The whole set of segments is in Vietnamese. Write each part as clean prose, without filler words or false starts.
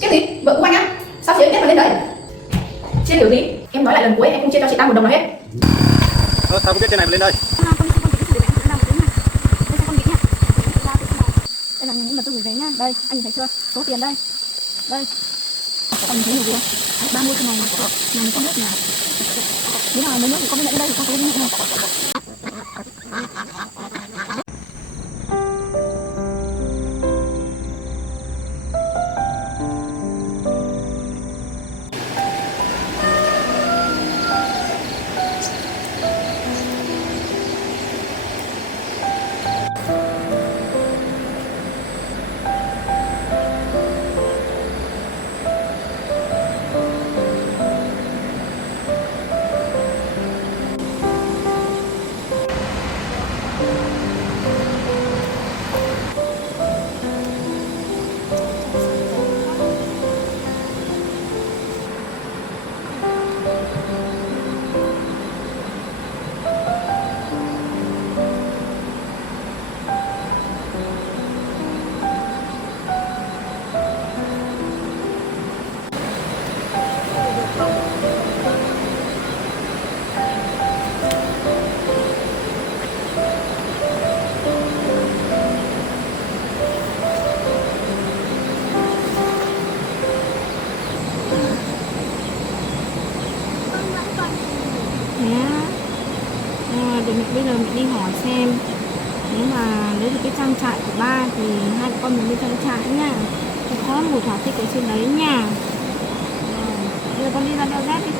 Cái gì? Vợ của anh á? Sao chị ấy biết mà lên đấy? Chia điều gì? Em nói lại lần cuối em không chia cho chị ta 1 đồng nào hết. Sao không biết trên này mà lên đây? Đây là những vật tôi gửi về nhá. Đây, anh nhìn thấy chưa? Số tiền đây. Đây. Con nhìn thấy nhiều gì không? 30 cái này mà mình không biết nào. Nếu mà mấy nước thì con bên đây thì con có liên hệ này. Để bây giờ mình đi hỏi xem nếu mà nếu được cái trang trại của ba thì hai con mình đi trang trại nha, có một thỏa thích ở trên đấy nha. Bây giờ con đi ra đeo dép đi.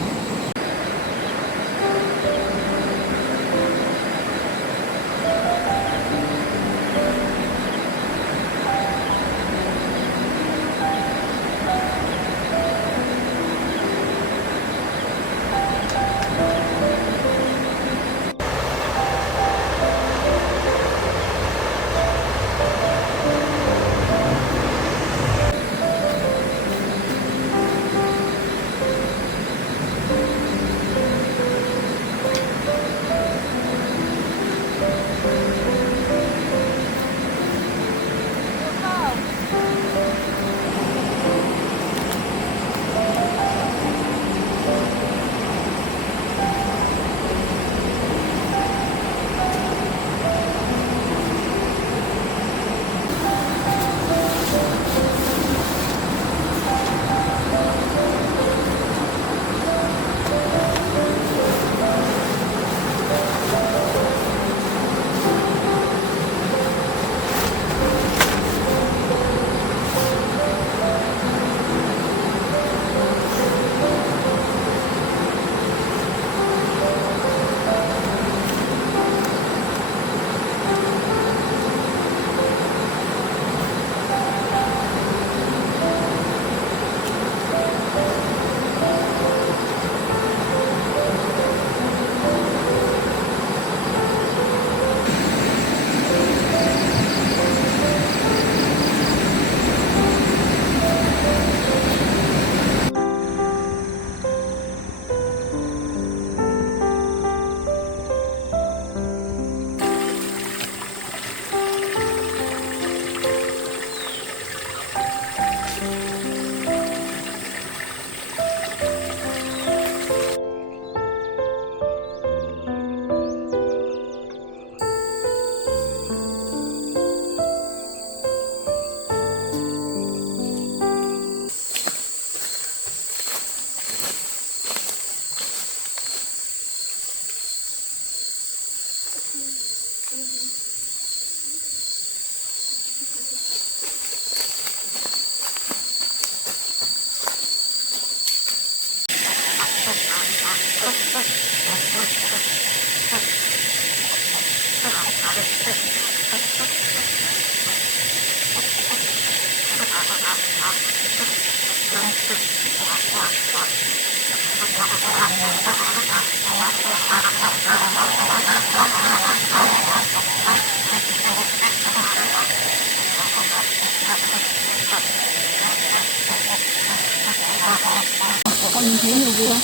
Con nhìn thấy nhiều gì không?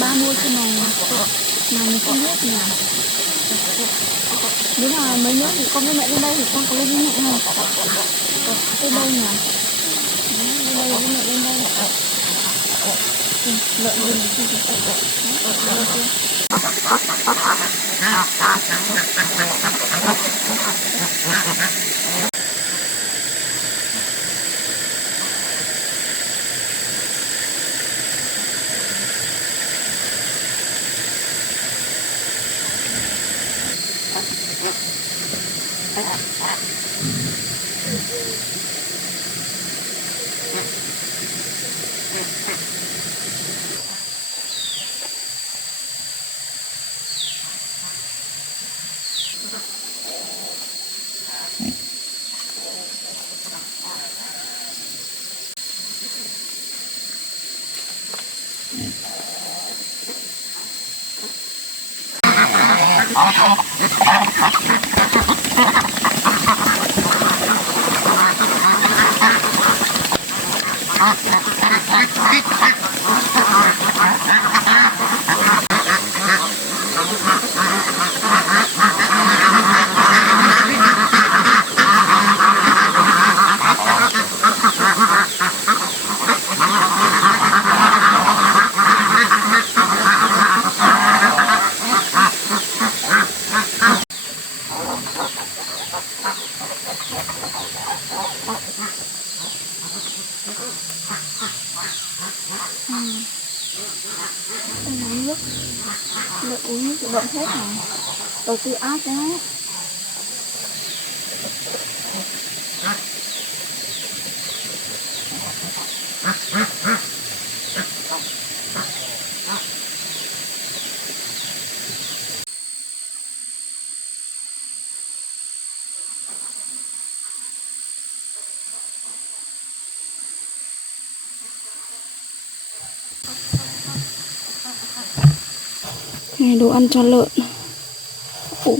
Ba mua cái này mà mình không biết nhỉ. Nếu mà mấy nước thì con với mẹ lên đây thì con có lên với mẹ không? Tới đâu nhỉ? Lên đây với mẹ lợn rừng thì chúng ta nước nước uống nước tự động hết này, đầu tư áp đấy. Này, đồ ăn cho lợn. Ủa.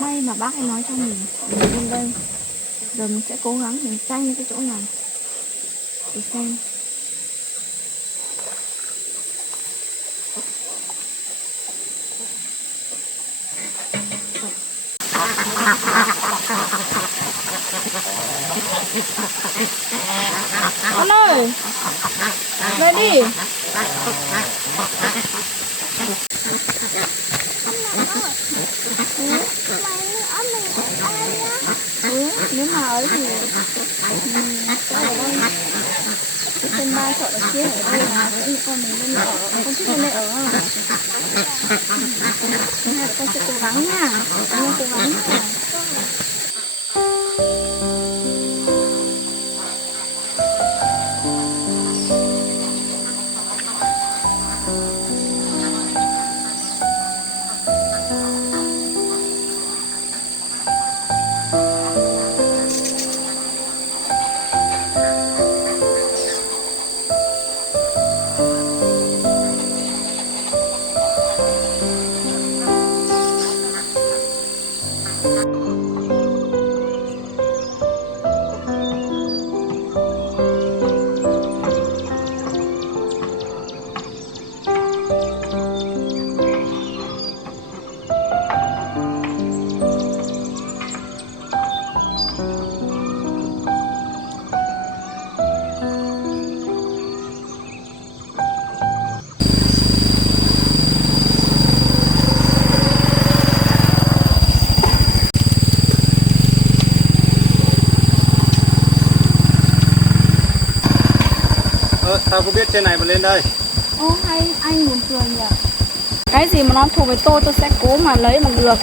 Đây mà bác ấy nói cho mình lên đây. Giờ mình sẽ cố gắng mình tranh cái chỗ này để xem. Con ơi, về đi. Nếu mà ấy thì có ở đây cái trên ba chợ ở kia ở đây là sẽ những con mình lên ở, con thích lên đây ở không? Thế hai con sẽ cố gắng nha, con cố gắng nha. Sao có biết trên này mà lên đây? Ô hay anh buồn cười nhỉ. Cái gì mà nó thuộc về tôi sẽ cố mà lấy bằng được.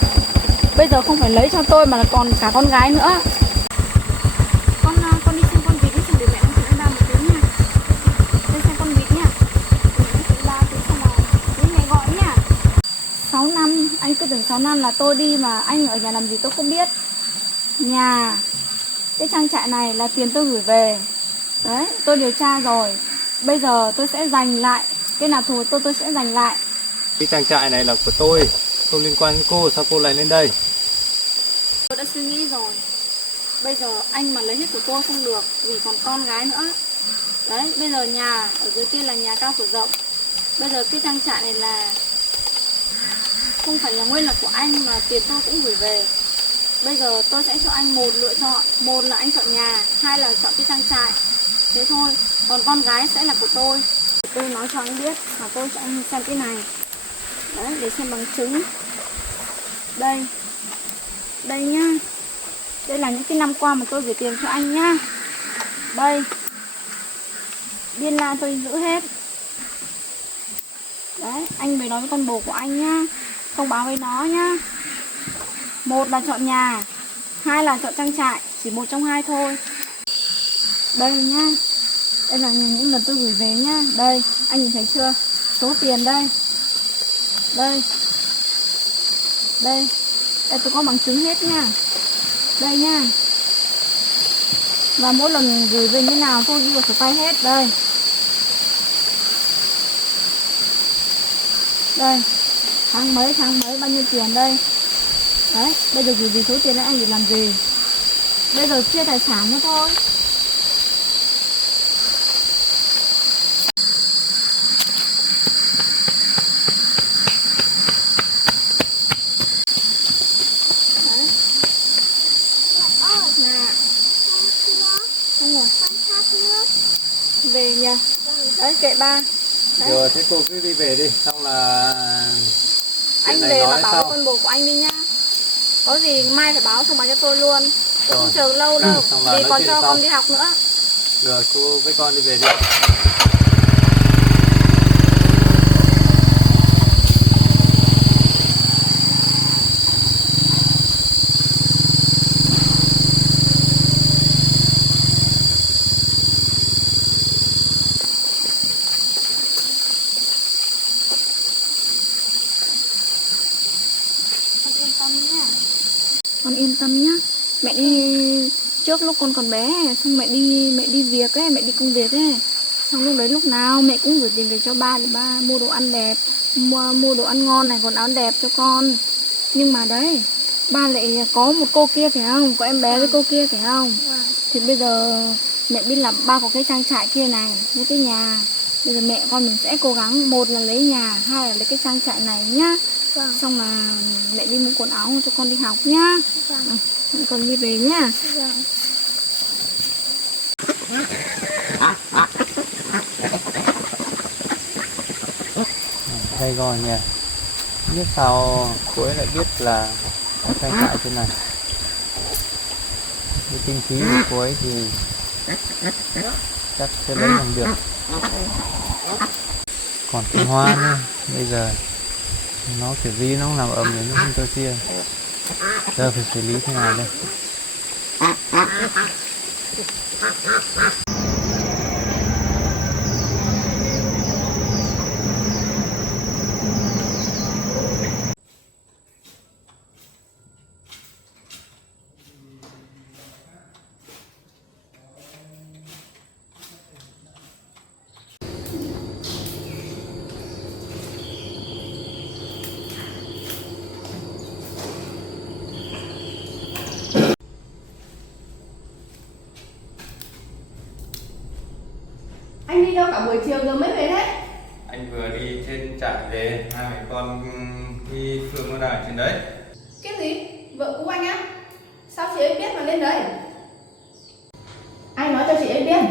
Bây giờ không phải lấy cho tôi mà là còn cả con gái nữa. Con đi xem con vịt đi, xem để mẹ ăn thử ba một tiếng nha. Đi xem con vịt nha. Ba tiếng xong rồi đến mẹ gọi nha. 6 năm, anh cứ tưởng 6 năm là tôi đi mà anh ở nhà làm gì tôi không biết. Nhà, cái trang trại này là tiền tôi gửi về. Đấy, tôi điều tra rồi. Bây giờ tôi sẽ giành lại. Cái nào thuộc tôi sẽ giành lại. Cái trang trại này là của tôi. Không liên quan đến cô, sao cô lại lên đây? Tôi đã suy nghĩ rồi. Bây giờ anh mà lấy hết của tôi không được, vì còn con gái nữa. Đấy, bây giờ nhà ở dưới kia là nhà cao cửa rộng. Bây giờ cái trang trại này là không phải là nguyên là của anh mà tiền tôi cũng gửi về. Bây giờ tôi sẽ cho anh một lựa chọn. Một là anh chọn nhà, hai là chọn cái trang trại. Thế thôi, còn con gái sẽ là của tôi. Tôi nói cho anh biết là tôi cho anh xem cái này. Đấy, để xem bằng chứng. Đây. Đây nhá. Đây là những cái năm qua mà tôi gửi tiền cho anh nhá. Đây. Biên la tôi giữ hết. Đấy, anh về nói với con bồ của anh nhá. Thông báo với nó nhá. Một là chọn nhà, hai là chọn trang trại, chỉ một trong hai thôi. Đây nhá. Đây là những lần tôi gửi về nhá. Đây, anh nhìn thấy chưa? Số tiền đây. Đây. Đây. Đây tôi có bằng chứng hết nha. Đây nha. Và mỗi lần gửi về như nào tôi ghi vào sổ tay hết. Đây. Đây. Tháng mấy bao nhiêu tiền đây. Đấy, bây giờ gửi về số tiền đấy anh để làm gì? Bây giờ chia tài sản nữa thôi. Về nhà. Đấy kệ ba. Đấy. Rồi thế cô cứ đi về đi, xong là anh về mà bảo với con bồ của anh đi nhá. Có gì mai phải báo thông báo cho tôi luôn. Tôi không chờ lâu đâu. Vì còn cho con đi học nữa. Rồi cô với con đi về đi. Con yên tâm nhá. Mẹ đi trước lúc con còn bé, xong mẹ đi việc ấy, mẹ đi công việc ấy. Xong lúc đấy lúc nào mẹ cũng gửi tiền về cho ba để ba mua đồ ăn đẹp, mua đồ ăn ngon này, quần áo đẹp cho con. Nhưng mà đấy, ba lại có một cô kia phải không? Có em bé với cô kia phải không? Thì bây giờ mẹ biết là ba có cái trang trại kia này, với cái nhà. Bây giờ mẹ con mình sẽ cố gắng, một là lấy nhà, hai là lấy cái trang trại này nhá. Xong là mẹ đi mua quần áo cho con đi học nhá. Con đi về nhá. Sài Gòn nhỉ. Không biết sao cô ấy lại biết là có trang trại trên này. Cái kinh phí của cô ấy thì chắc sẽ lấy bằng được. Còn cái hoa nữa, bây giờ nó kiểu gì nó làm ẩm đến nó không cho chia. Giờ phải xử lý thế nào đây? Anh đi đâu cả buổi chiều giờ mới về thế? Anh vừa đi trên trại về, hai mẹ con đi Phương nó đang ở trên đấy. Cái gì? Vợ cũ anh á? Sao chị ấy biết mà lên đấy? Ai nói cho chị ấy biết?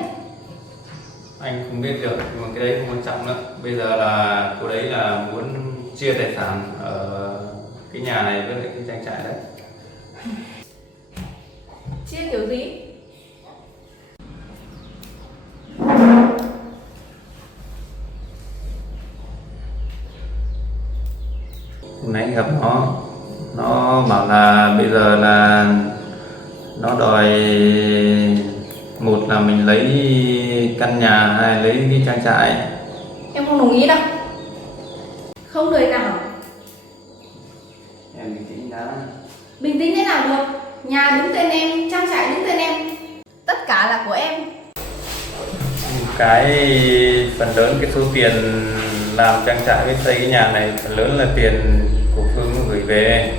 Anh không biết được, nhưng mà cái đấy không quan trọng nữa. Bây giờ là cô đấy là muốn chia tài sản ở cái nhà này với lại cái trang trại đấy. Chia kiểu gì? Hôm nãy gặp nó bảo là bây giờ là nó đòi, một là mình lấy căn nhà, hai lấy cái trang trại. Em không đồng ý đâu. Không đời nào. Em bình tĩnh đã. Bình tĩnh thế nào được? Nhà đứng tên em, trang trại đứng tên em. Tất cả là của em. Cái phần lớn cái số tiền làm trang trại với xây cái nhà này phần lớn là tiền của Phương gửi về.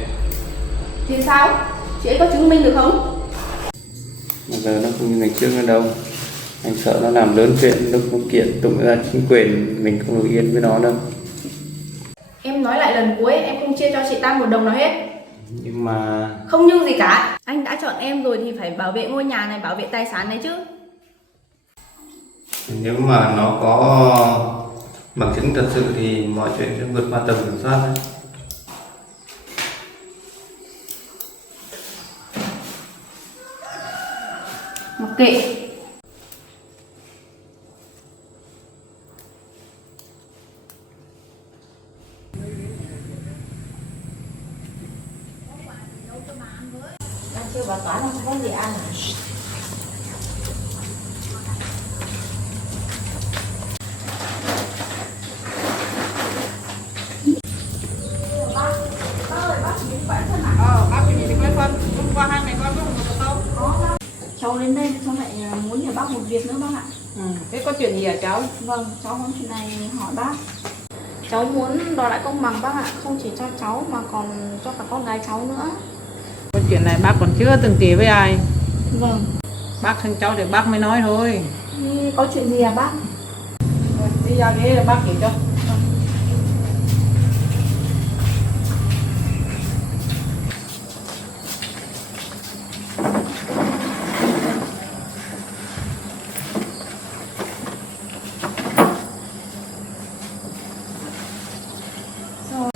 Thì sao? Chị ấy có chứng minh được không? Bây giờ nó không như ngày trước nữa đâu. Anh sợ nó làm lớn chuyện, lúc nó kiện tụng ra chính quyền mình không được yên với nó đâu. Em nói lại lần cuối, em không chia cho chị ta một đồng nào hết. Nhưng mà Không nhưng gì cả. Anh đã chọn em rồi thì phải bảo vệ ngôi nhà này, bảo vệ tài sản này chứ. nếu mà nó có bằng chứng thật sự thì mọi chuyện sẽ vượt qua tầm kiểm soát đấy. Mặc kệ. Đang chưa bà toán không có gì ăn à? Bác cái gì thì quay phân, hôm qua hai mẹ con có một câu. Cháu đến đây cháu lại muốn nhờ bác một việc nữa bác ạ. Thế có chuyện gì hả cháu? Vâng, cháu muốn chuyện này hỏi bác. Cháu muốn đòi lại công bằng bác ạ, không chỉ cho cháu mà còn cho cả con gái cháu nữa. Cái chuyện này bác còn chưa từng kể với ai. Vâng. Bác thân cháu để bác mới nói thôi. Thế có chuyện gì à bác? Đi ra ghế là bác kể cho.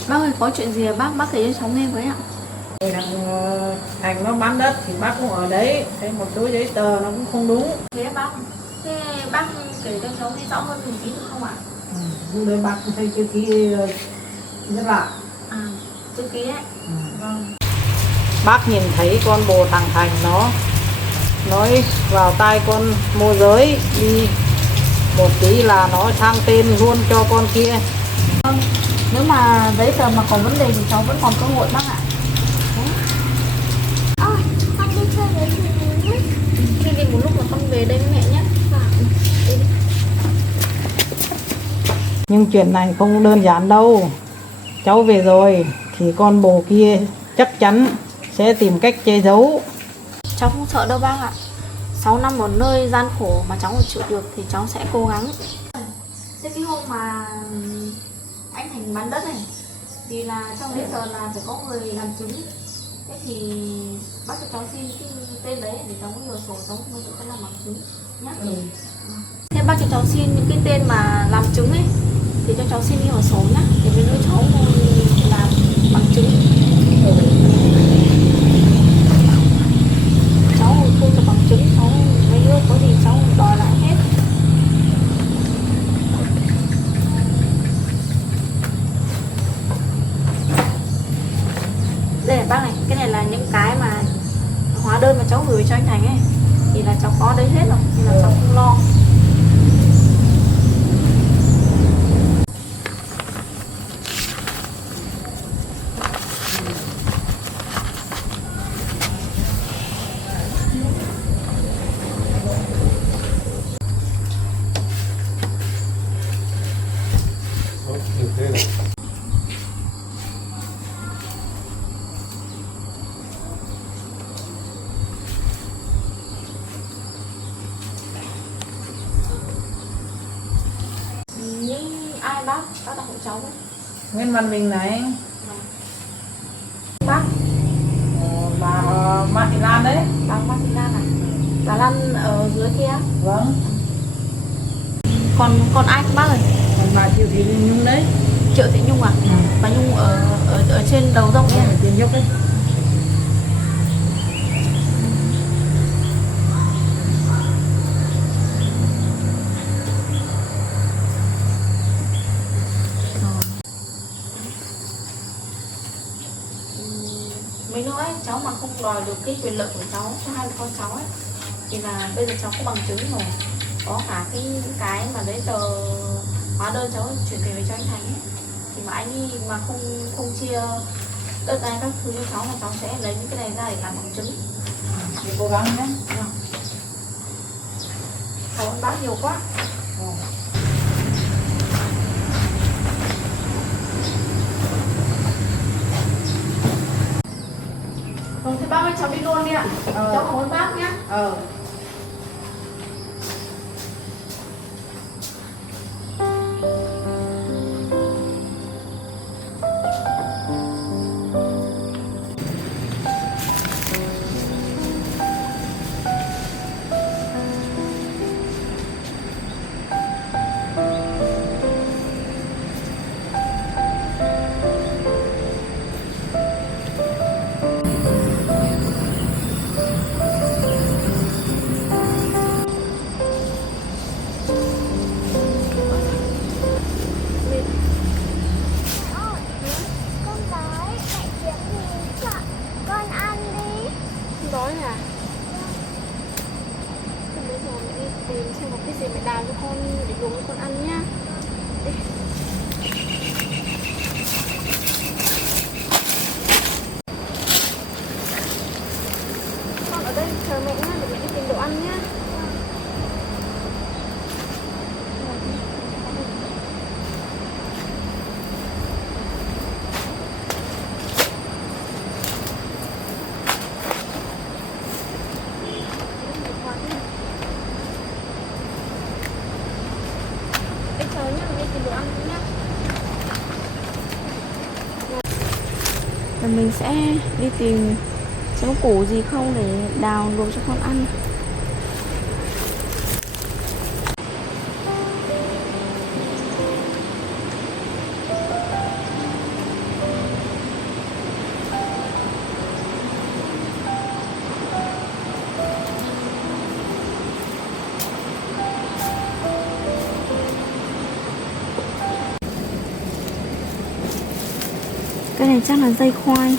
Bác ơi, có chuyện gì à bác? Bác kể cho cháu nghe với ạ. Thành nó bán đất thì bác cũng ở đấy. Thế một số giấy tờ nó cũng không đúng. Thế bác, thế bác kể cho cháu nghe rõ hơn một tí được không ạ? Lúc đấy bác cũng thấy chữ ký rất lạ. À, chữ ký ấy. Vâng. Bác nhìn thấy con bồ thằng Thành nó nói vào tai con môi giới đi một tí là nó sang tên luôn cho con kia. Vâng, nếu mà giấy tờ mà có vấn đề thì cháu vẫn còn cơ hội bác ạ. Ôi, con đi chơi với chị nhé. Khi đi một lúc là con về đây với mẹ nhé. Nhưng chuyện này không đơn giản đâu. Cháu về rồi thì con bồ kia chắc chắn sẽ tìm cách che giấu. Cháu không sợ đâu bác ạ. 6 năm ở nơi gian khổ mà cháu còn chịu được thì cháu sẽ cố gắng. Thế cái hôm mà anh Thành bán đất này thì là trong giấy tờ là phải có người làm chứng. Thế thì bác cho cháu xin cái tên đấy để cháu có nhiều sổ cháu mới tự làm bằng chứng nhé. Thế bác cho cháu xin những cái tên mà làm chứng ấy thì cho cháu xin ghi vào sổ nhá, để với nữa cháu làm bằng chứng. Cháu thu cho bằng chứng, cháu mấy đứa có gì cháu đòi lại hết. Đây này bác này, cái này là những cái mà hóa đơn mà cháu gửi cho anh Thành ấy, thì là cháu có đấy hết rồi, nên là cháu không lo. Những ai bác đọc hộ cháu ấy. Nguyễn Văn Bình này. Bác Bà Mạc Thị Lan đấy. Bà Thị Lan à? Bà Lan ở dưới kia. Vâng. Còn ai không bác ơi? Còn bà Triệu Thị Nhung đấy. Triệu Thị Nhung à? Bà Nhung ở trên đầu dốc ấy. Ở trên dốc đấy. Mấy nữa ấy, cháu mà không đòi được cái quyền lợi của cháu cho hai con cháu ấy, thì là bây giờ cháu có bằng chứng rồi, có cả cái mà giấy tờ hóa đơn cháu chuyển tiền về cho anh Thành ấy, thì mà anh ấy mà không chia đất đai các thứ cho cháu, mà cháu sẽ lấy những cái này ra để làm bằng chứng. Thì cố gắng nhé. Cảm ơn bác nhiều quá. Thế bác ơi, cháu đi luôn đi ạ. Cháu cảm ơn bác nhé. Con đói, mẹ kiếm gì cho con ăn đi. Đói à? Thì bây giờ mẹ đi tìm xem có cái gì mẹ đào cho con để dùng cho con ăn nhá. Đi. Con ở đây chờ mẹ nhá, để mẹ đi tìm đồ ăn nhá. Và mình sẽ đi tìm xem có củ gì không để đào luộc cho con ăn. Cái này chắc là dây khoai.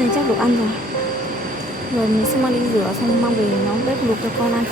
này chắc đủ ăn rồi. Rồi mình sẽ mang đi rửa xong mang về nấu bếp luộc cho con ăn.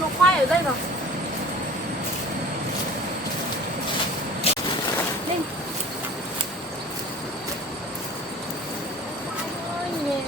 luộc khoai ở đây rồi. Linh. Ôi nhỉ.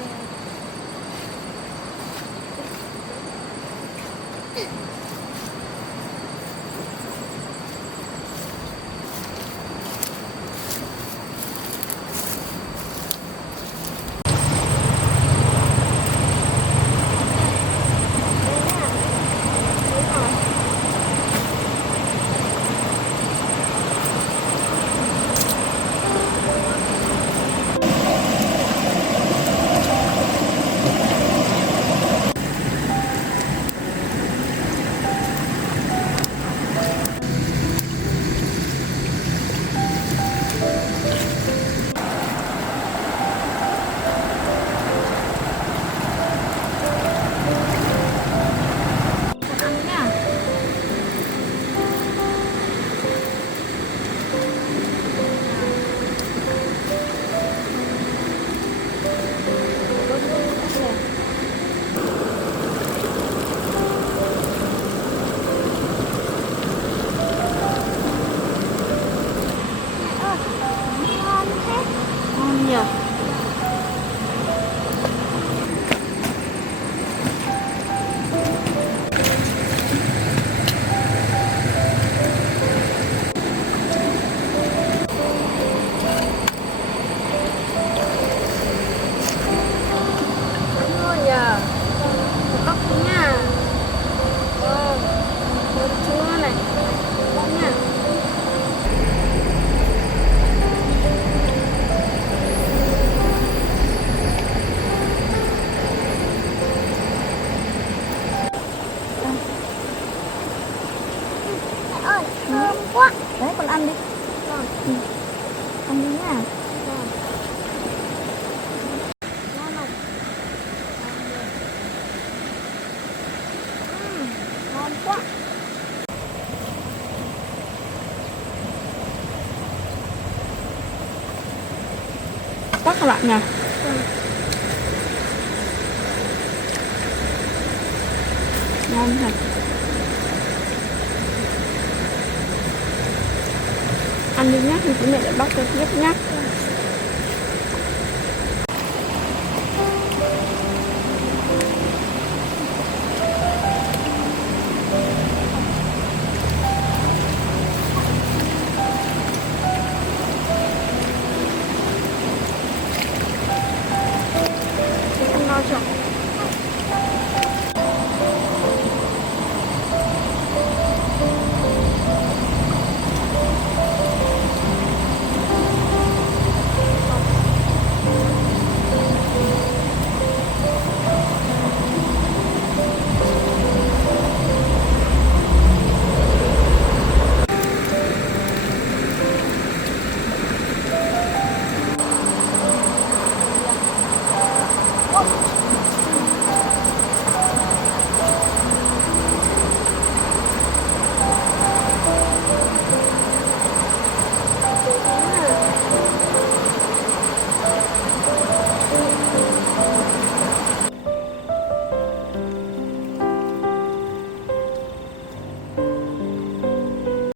các bạn nhỉ. Ngon thật. Ăn đi nhá, thì chị mẹ để bóc cho tiếp nhá. Chị ăn no chưa?